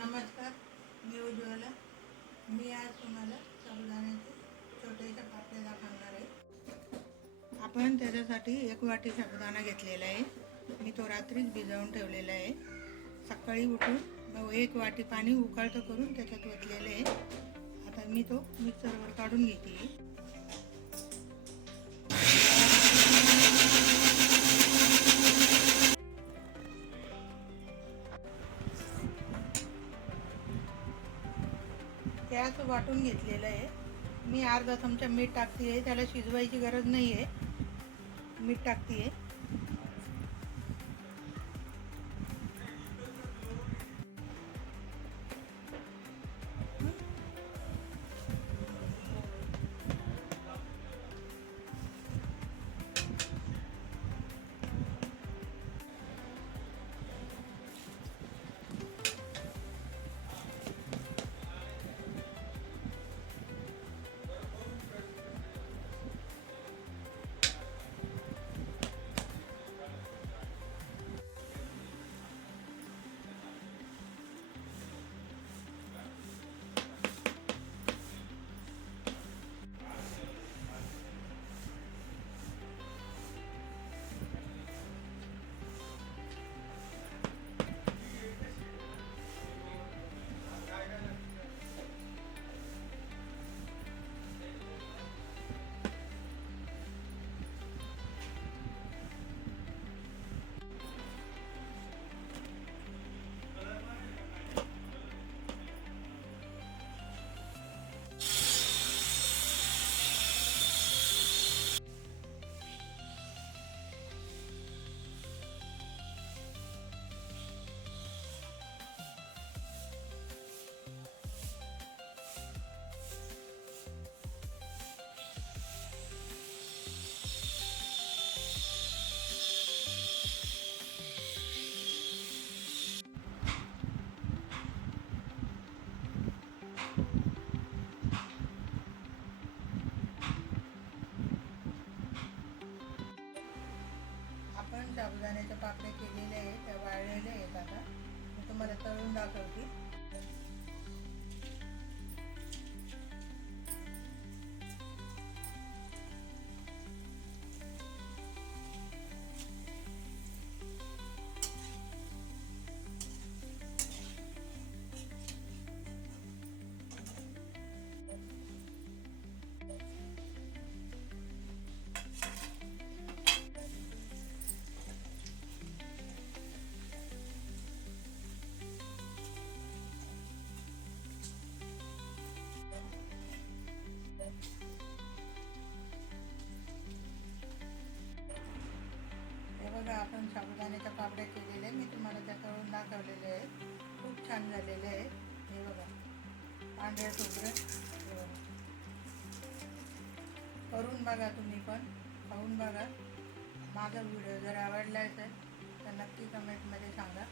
नमस्कार, मी उज्ज्वला. मी आज तुम्हाला साबुदाण्याचे छोटेसे पापड दाखवणार आहे. आपण त्याच्यासाठी 1 वाटी साबुदाणा घेतलेला आहे. मी तो रात्रीच भिजवून ठेवलेला आहे. सकाळी उठून 1 वाटी पाणी उकळतं करून त्याच्यात ओतलेलं आहे. आता मी तो मिक्सरवर काढून घेते. गॅस वाटून घेतलेलं आहे. मी अर्धा चमचा मीठ टाकते आहे. त्याला शिजवायची गरज नाही आहे. मीठ टाकते आहे. आपण साबुदाण्याच्या पापड्या केलेल्या आहेत, त्या वाळलेल्या आहेत. आता मी तुम्हाला तळून दाखवते. बघा, आपण साबुदाण्याच्या पापड्या केलेल्या, मी तुम्हाला त्या तळून दाखवलेले आहेत. खूप छान झालेले आहेत. हे बघा, पांढऱ्या खोबरं. करून बघा, तुम्ही पण खाऊन बघा. माझा व्हिडिओ जर आवडला असेल तर नक्की कमेंटमध्ये सांगा.